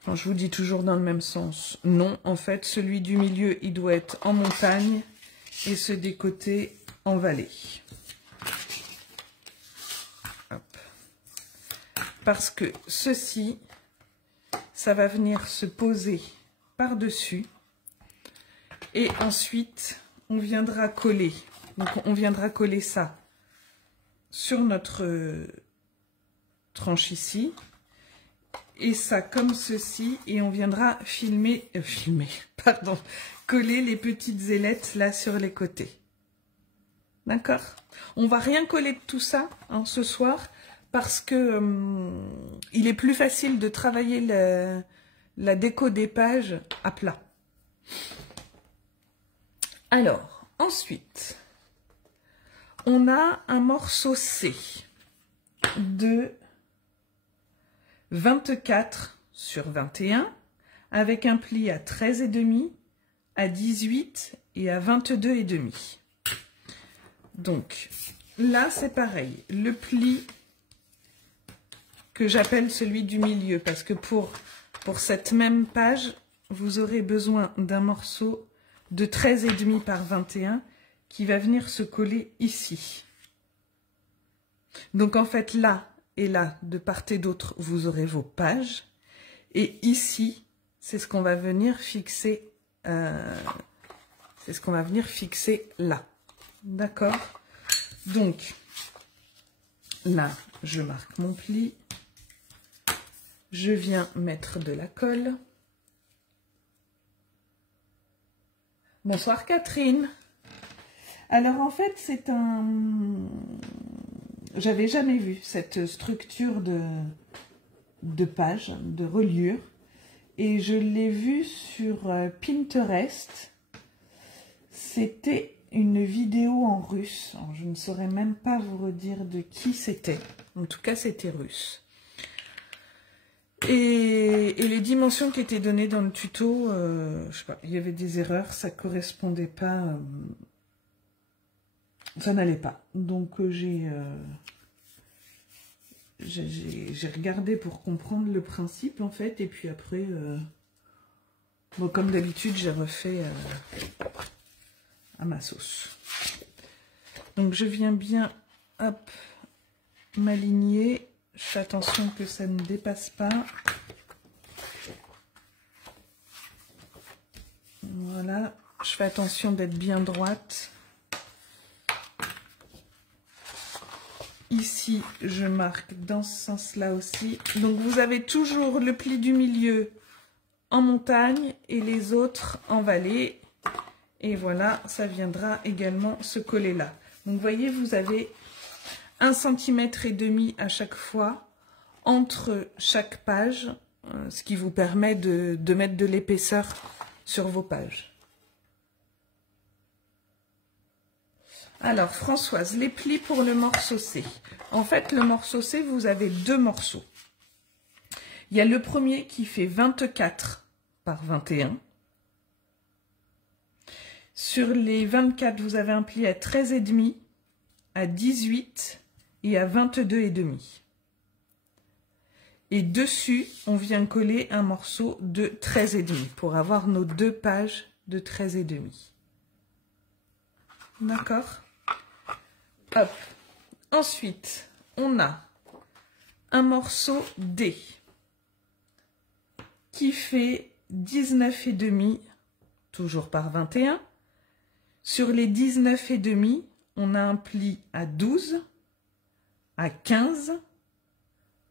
Quand je vous dis toujours dans le même sens, non, en fait, celui du milieu, il doit être en montagne et ceux des côtés en vallée. Hop. Parce que ceci, ça va venir se poser par-dessus et ensuite, on viendra coller. Donc, on viendra coller ça sur notre tranche ici. Et ça comme ceci, et on viendra coller les petites ailettes là sur les côtés. D'accord? On va rien coller de tout ça hein, ce soir parce que il est plus facile de travailler la déco des pages à plat. Alors, ensuite, on a un morceau C de 24 sur 21 avec un pli à 13,5, à 18 et à 22,5. Donc là c'est pareil, le pli que j'appelle celui du milieu parce que pour cette même page vous aurez besoin d'un morceau de 13,5 par 21 qui va venir se coller ici. Donc en fait là et là de part et d'autre vous aurez vos pages et ici c'est ce qu'on va venir fixer là. D'accord? Donc, là, je marque mon pli. Je viens mettre de la colle. Bonsoir Catherine. Alors en fait, c'est un... J'avais jamais vu cette structure de page, de reliure. Et je l'ai vue sur Pinterest. C'était une vidéo en russe. Alors, je ne saurais même pas vous redire de qui c'était. En tout cas, c'était russe. Et les dimensions qui étaient données dans le tuto, je sais pas, il y avait des erreurs, ça correspondait pas, ça n'allait pas. Donc j'ai regardé pour comprendre le principe en fait, et puis après, bon, comme d'habitude, j'ai refait à ma sauce. Donc je viens bien hop m'aligner, je fais attention que ça ne dépasse pas. Voilà, je fais attention d'être bien droite. Ici, je marque dans ce sens-là aussi. Donc vous avez toujours le pli du milieu en montagne et les autres en vallée. Et voilà, ça viendra également se coller là. Donc, vous voyez, vous avez 1,5 cm à chaque fois entre chaque page, ce qui vous permet de mettre de l'épaisseur sur vos pages. Alors, Françoise, les plis pour le morceau C. En fait, le morceau C, vous avez deux morceaux. Il y a le premier qui fait 24 par 21. Sur les 24, vous avez un pli à 13,5, à 18 et à 22,5. Et dessus, on vient coller un morceau de 13,5 pour avoir nos deux pages de 13,5. D'accord? Hop. Ensuite, on a un morceau D qui fait 19,5, toujours par 21. Sur les 19,5, on a un pli à 12, à 15,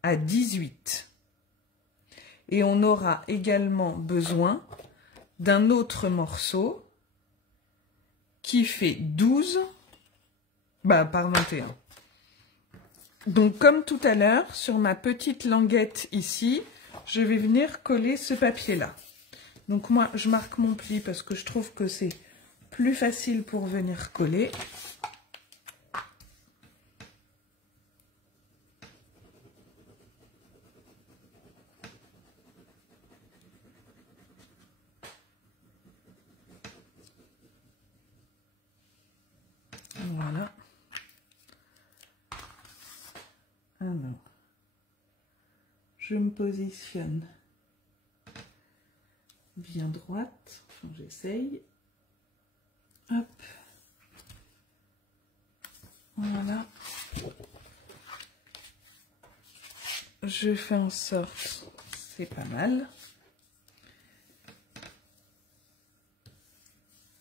à 18. Et on aura également besoin d'un autre morceau qui fait 12 par 21. Donc comme tout à l'heure, sur ma petite languette ici, je vais venir coller ce papier-là. Donc moi, je marque mon pli parce que je trouve que c'est plus facile pour venir coller. Voilà. Alors, je me positionne bien droite, enfin, j'essaye. Hop. Voilà. Je fais en sorte, c'est pas mal.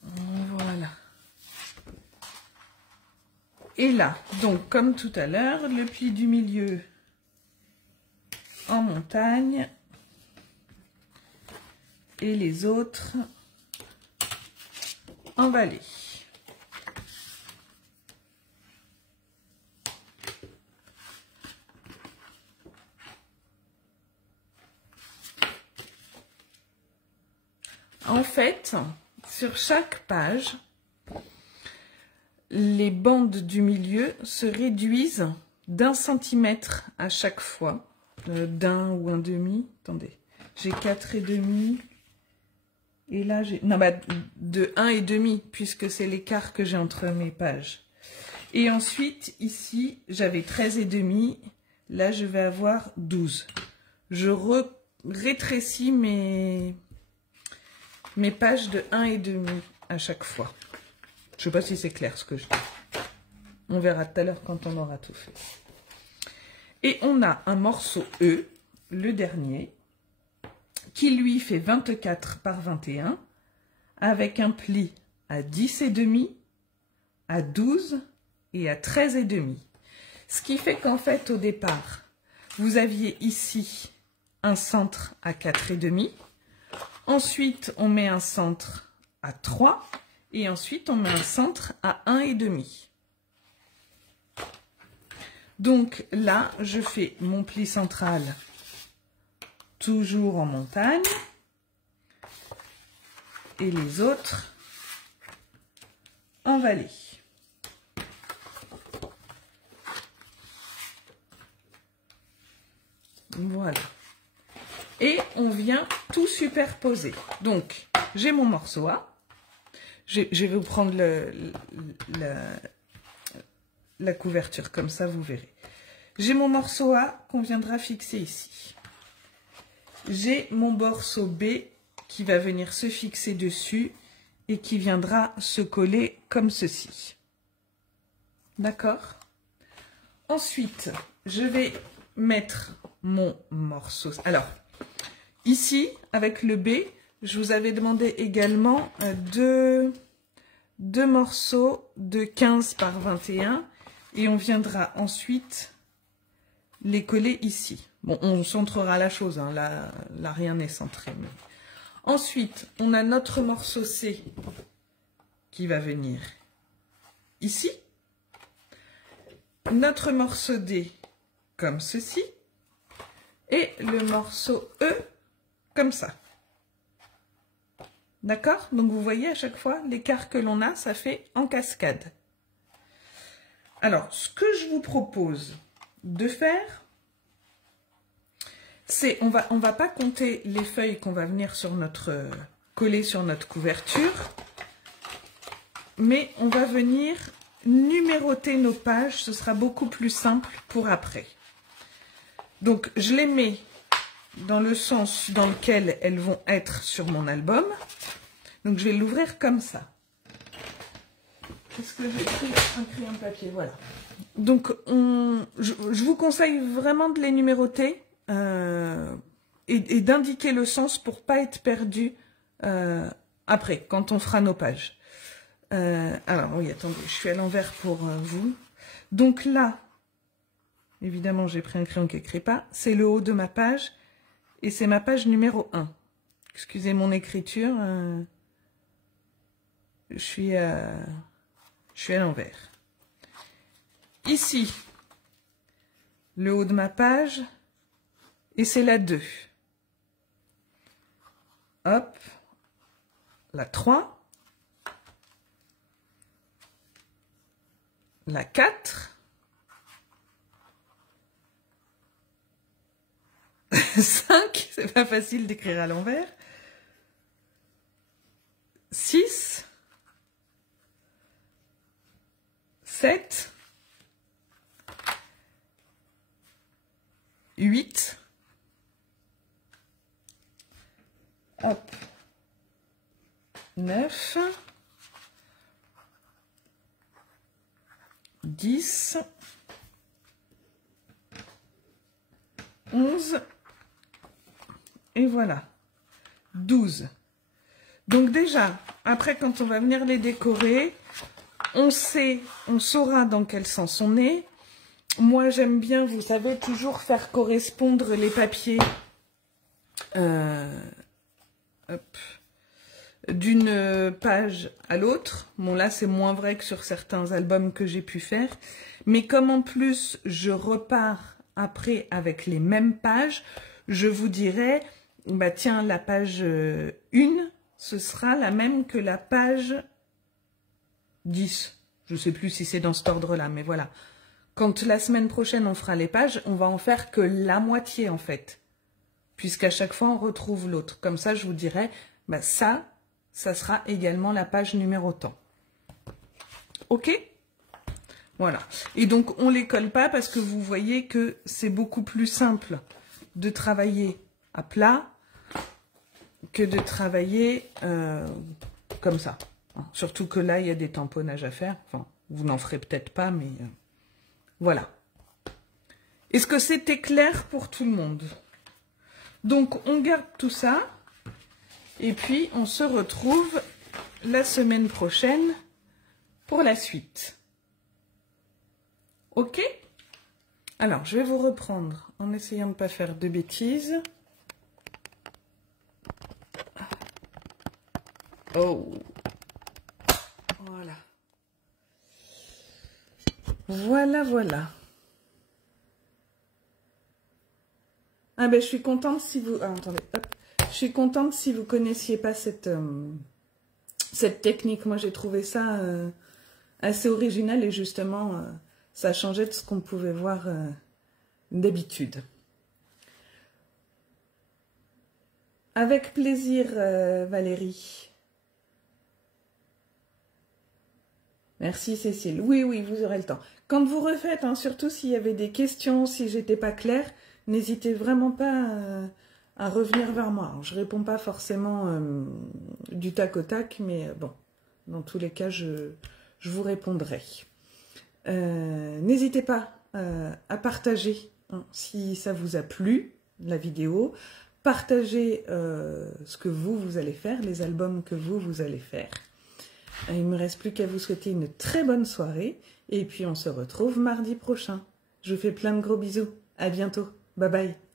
Voilà. Et là, donc comme tout à l'heure, le pli du milieu en montagne et les autres en vallée. En fait, sur chaque page, les bandes du milieu se réduisent d'1 centimètre à chaque fois, d'un ou un demi. Attendez, j'ai 4,5 et là j'ai... Non, bah, de 1,5 puisque c'est l'écart que j'ai entre mes pages. Et ensuite, ici, j'avais 13,5. Là, je vais avoir 12. Je rétrécis mes pages de 1,5 à chaque fois. Je ne sais pas si c'est clair ce que je dis. On verra tout à l'heure quand on aura tout fait. Et on a un morceau E, le dernier, qui lui fait 24 par 21, avec un pli à 10,5, à 12 et à 13,5. Ce qui fait qu'en fait, au départ, vous aviez ici un centre à 4,5. Ensuite, on met un centre à 3. Et ensuite, on met un centre à 1,5. Donc là, je fais mon pli central toujours en montagne. Et les autres en vallée. Voilà. Et on vient tout superposer. Donc, j'ai mon morceau A. Je vais vous prendre la couverture, comme ça vous verrez. J'ai mon morceau A qu'on viendra fixer ici. J'ai mon morceau B qui va venir se fixer dessus et qui viendra se coller comme ceci. D'accord? Ensuite, je vais mettre mon morceau. Alors, ici, avec le B, je vous avais demandé également deux morceaux de 15 par 21 et on viendra ensuite les coller ici. Bon, on centrera la chose, hein, là rien n'est centré. Mais... Ensuite, on a notre morceau C qui va venir ici. Notre morceau D comme ceci. Et le morceau E comme ça. D'accord? Donc vous voyez à chaque fois l'écart que l'on a, ça fait en cascade. Alors, ce que je vous propose de faire, c'est, on va pas compter les feuilles qu'on va venir coller sur notre couverture, mais on va venir numéroter nos pages, ce sera beaucoup plus simple pour après. Donc je les mets dans le sens dans lequel elles vont être sur mon album. Donc je vais l'ouvrir comme ça. Est-ce que j'ai pris un crayon de papier? Voilà. Donc je vous conseille vraiment de les numéroter et d'indiquer le sens pour pas être perdu après, quand on fera nos pages. Alors oui, attendez, je suis à l'envers pour vous. Donc là, évidemment, j'ai pris un crayon qui n'écrit pas. C'est le haut de ma page et c'est ma page numéro 1. Excusez mon écriture. Je suis à l'envers. Ici, le haut de ma page, et c'est la 2. Hop, la 3, la 4, 5, c'est pas facile d'écrire à l'envers, 6, 7, 8, hop, 9, 10, 11, et voilà, 12. Donc déjà, après quand on va venir les décorer, on saura dans quel sens on est. Moi, j'aime bien, vous savez, toujours faire correspondre les papiers d'une page à l'autre. Bon, là, c'est moins vrai que sur certains albums que j'ai pu faire. Mais comme en plus, je repars après avec les mêmes pages, je vous dirais, bah tiens, la page 1, ce sera la même que la page 10. Je ne sais plus si c'est dans cet ordre-là, mais voilà. Quand la semaine prochaine, on fera les pages, on va en faire que la moitié, en fait. Puisqu'à chaque fois, on retrouve l'autre. Comme ça, je vous dirai, bah ça sera également la page numéro tant. OK? Voilà. Et donc, on ne les colle pas parce que vous voyez que c'est beaucoup plus simple de travailler à plat que de travailler comme ça. Surtout que là, il y a des tamponnages à faire. Enfin, vous n'en ferez peut-être pas, mais voilà. Est-ce que c'était clair pour tout le monde? Donc, on garde tout ça. Et puis, on se retrouve la semaine prochaine pour la suite. OK? Alors, je vais vous reprendre en essayant de ne pas faire de bêtises. Oh! Voilà. Voilà, voilà. Ah ben, je suis contente si vous... Ah, attendez, hop. Je suis contente si vous connaissiez pas cette technique. Moi, j'ai trouvé ça assez original et justement, ça changeait de ce qu'on pouvait voir d'habitude. Avec plaisir, Valérie. Merci, Cécile. Oui, oui, vous aurez le temps. Quand vous refaites, hein, surtout s'il y avait des questions, si j'étais pas claire, n'hésitez vraiment pas à revenir vers moi. Alors, je réponds pas forcément du tac au tac, mais bon, dans tous les cas, je vous répondrai. N'hésitez pas à partager hein, si ça vous a plu, la vidéo. Partagez ce que vous allez faire, les albums que vous allez faire. Il ne me reste plus qu'à vous souhaiter une très bonne soirée. Et puis on se retrouve mardi prochain. Je vous fais plein de gros bisous. À bientôt. Bye bye.